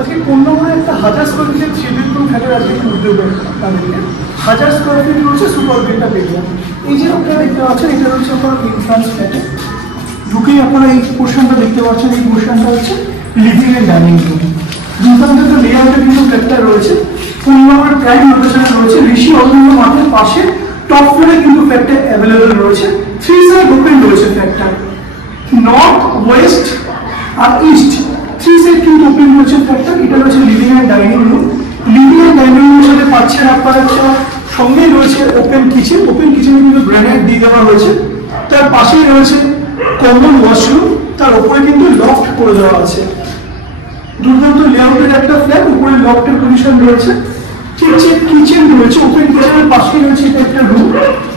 আজকে 15 নম্বরে একটা 1000 স্কোয়ার ফিটের 3 বেডরুম ফ্ল্যাটের আজকে উদ্যোগ তাদেরকে 1000 স্কোয়ার ফিট রয়েছে সুপার বিল্ডটা পেয়ে। এই যে আপনারা দেখতে পাচ্ছেন এটা হচ্ছে আপনার ইনফ্রান্স ফ্ল্যাটে ঢুকেই আপনারা এই পোর্শনটা দেখতে পাচ্ছেন। এই পোর্শনটা হচ্ছে লিভিং এন্ড ডাইনিং রুম। দুর্দান্ত একটা লেআউটে কিন্তু ফ্ল্যাটটা রয়েছে। 15 নম্বর প্রাইম লোকেশনে রয়েছে ঋষি অরবিন্দ মাঠের পাশে টপ ফ্লোরে কিন্তু ফ্ল্যাটটা অ্যাভেলেবেল রয়েছে। 3 সাইড ওপেন রয়েছে ফ্ল্যাটটা, নর্থ ওয়েস্ট আর ইস্ট 3 সাইড কিন্তু ওপেন রয়েছে ফ্ল্যাটটা। এটা রয়েছে living and dining room. Living and dining রুমের সাথে পাচ্ছেন আপনারা একটা সঙ্গেই রয়েছে ওপেন কিচেন। ওপেন কিচেনে কিন্তু গ্রানাইট দিয়ে দেওয়া হয়েছে। তার পাশেই রয়েছে কমন ওয়াশরুম, তার উপরে কিন্তু লফট করে দেওয়া আছে। দুর্দান্ত লেআউটের একটা ফ্ল্যাট, উপরে লফটের পজিশন রয়েছে। কিচেন রয়েছে, ওপেন কিচেনের পাশেই রয়েছে এটা একটা রুম।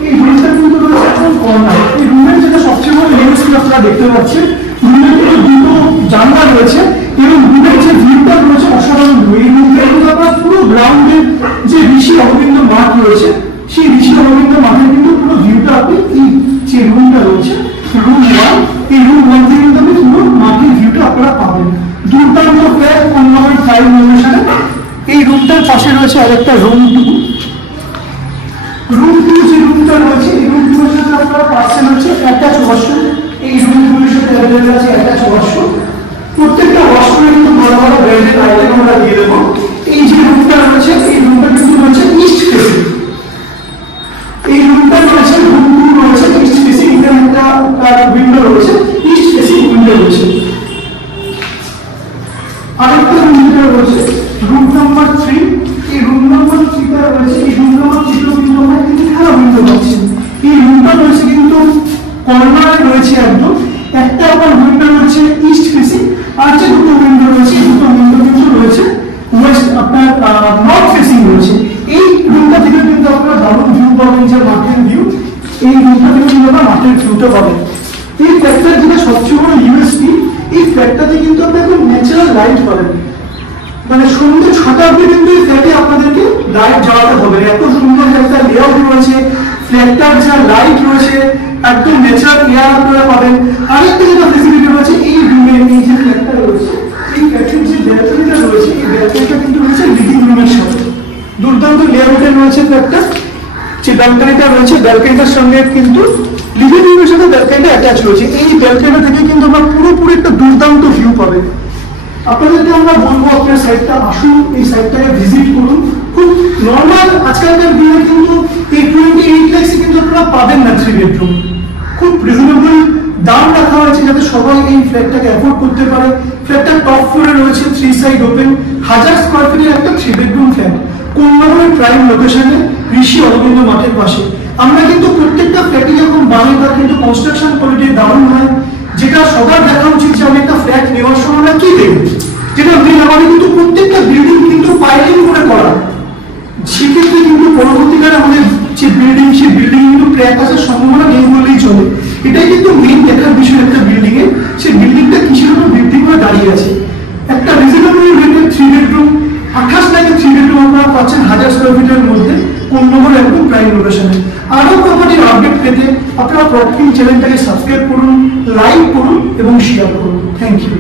এই রুমটা কিন্তু রয়েছে এখন কর্নার। এই রুমের যেটা সবচেয়ে বড় ইউএসপি আপনারা দেখতে পাচ্ছেন, রুমের কিন্তু দুটো জানলা রয়েছে এবং রুমের যে ভিউটা রয়েছে অসাধারণ। এই রুমটা কিন্তু আপনার পুরো গ্রাউন্ডের যে ঋষি অরবিন্দ মাঠ রয়েছে সেই ঋষি অরবিন্দ মাঠের কিন্তু পুরো ভিউটা আপনি এই যে রুমটা রয়েছে রুম 1, এই রুম 1 থেকে কিন্তু আপনি পুরো মাঠের ভিউটা আপনারা পাবেন। দুর্দান্ত ফ্ল্যাট 15.5 লোকেশনে। এই রুমটার পাশে রয়েছে আরেকটা রুম 2। রুম 2 যে রুমটা রয়েছে এই রুম 2 এর সাথে আপনারা পাচ্ছেন হচ্ছে অ্যাটাচ ওয়াশরুম। এই রুম 2 এর সাথে অ্যাভেলেবল আছে অ্যাটাচ ওয়াশরুম। প্রত্যেকটা ওয়াশরুমে কিন্তু বড় বড় ব্র্যান্ডের আইটেম আমরা দিয়ে দেবো। এই যে রুমটা রয়েছে এই রুমটা কিন্তু রয়েছে ইস্ট ফেসিং। এই রুমটা রয়েছে রুম 2 রয়েছে ইস্ট ফেসিং। এখানে একটা উইন্ডো রয়েছে, ইস্ট ফেসিং উইন্ডো রয়েছে। আরেকটা উইন্ডো রয়েছে রুম নাম্বার 3। এই রুম নাম্বার 3 টা রয়েছে, এই রুম নাম্বার 3 টা কিন্তু আমরা কিন্তু খেলা উইন্ডো পাচ্ছি। এই রুমটা রয়েছে কিন্তু কর্নারে রয়েছে একদম। একটা আপনার উইন্ডো রয়েছে ইস্ট ফেসিং, আর যে দুটো উইন্ডো রয়েছে দুটো উইন্ডো কিন্তু রয়েছে ওয়েস্ট আপনার নর্থ ফেসিং রয়েছে। এই রুমটা থেকে কিন্তু আপনারা দারুণ ভিউ পাবেন, যে মাঠের ভিউ। এই রুমটা থেকে কিন্তু আপনারা মাঠের ভিউটা পাবেন। এই ফ্ল্যাটটার যেটা সবচেয়ে বড় ইউএসপি, এই ফ্ল্যাটটাতে কিন্তু আপনি একদম ন্যাচারাল লাইট পাবেন। মানে সন্ধ্যে 6টা অবধি কিন্তু এই ফ্ল্যাটে আপনাদেরকে লাইট জ্বালাতে হবে। এত সুন্দর একটা লেআউট রয়েছে, ফ্ল্যাটটার যা লাইট রয়েছে একদম ন্যাচারাল এয়ার আপনারা পাবেন। আরেকটা যেটা ফেসিলিটি রয়েছে এই রুমের এই যে ফ্ল্যাটটা রয়েছে, এই ফ্ল্যাটের যে ব্যালকনিটা রয়েছে এই ব্যালকনিটা কিন্তু রয়েছে লিভিং রুমের সাথে। দুর্দান্ত লেআউটে রয়েছে ফ্ল্যাটটা। যে ব্যালকনিটা রয়েছে ব্যালকনিটার সঙ্গে কিন্তু লিভিং রুমের সাথে ব্যালকনিটা অ্যাটাচ রয়েছে। এই ব্যালকনিটা থেকে কিন্তু আমরা পুরোপুরি একটা দুর্দান্ত ভিউ পাবেন। আপনাদেরকে আমরা বলবো আপনার সাইটটা আসুন, এই সাইটটাকে ভিজিট করুন। খুব নর্মাল আজকালকার দিনে কিন্তু এই 28 লাখে কিন্তু আপনারা পাবেন না 3 বেডরুম। খুব রিজনেবল দাম রাখা হয়েছে যাতে সবাই এই ফ্ল্যাটটাকে অ্যাফোর্ড করতে পারে। ফ্ল্যাটটা টপ ফ্লোরে রয়েছে, 3 সাইড ওপেন, 1000 স্কোয়ার ফিটের একটা 3 বেডরুম ফ্ল্যাট কোন্নগরের প্রাইম লোকেশনে ঋষি অরবিন্দ মাঠের পাশে। আমরা কিন্তু প্রত্যেকটা ফ্ল্যাটে যখন বানাই তার কিন্তু কনস্ট্রাকশন কোয়ালিটি দারুণ হয়, যেটা সবার দেখা উচিত যে আমি একটা ফ্ল্যাট নেওয়ার সময় আমরা কি দেখব। যেটা মেন আমাদের কিন্তু প্রত্যেকটা বিল্ডিং কিন্তু পাইলিং করে করা, সেক্ষেত্রে কিন্তু পরবর্তীকালে আমাদের যে বিল্ডিং সেই বিল্ডিং কিন্তু ক্র্যাক আসার সম্ভাবনা নেই বললেই চলে। এটাই কিন্তু মেন দেখার বিষয় একটা বিল্ডিং এ, সেই বিল্ডিংটা কিসের উপর ভিত্তি করে দাঁড়িয়ে আছে। একটা রিজনেবল রেটের 3 বেডরুম 28 লাখে 3 বেডরুম আপনারা পাচ্ছেন 1000 স্কোয়ার ফিটের মধ্যে কোন্নগর একদম প্রাইম লোকেশনে। আরো প্রপার্টির আপডেট পেতে আপনারা প্রপার্টি চ্যানেলটাকে সাবস্ক্রাইব করুন, লাইক করুন এবং শেয়ার করুন। Thank you.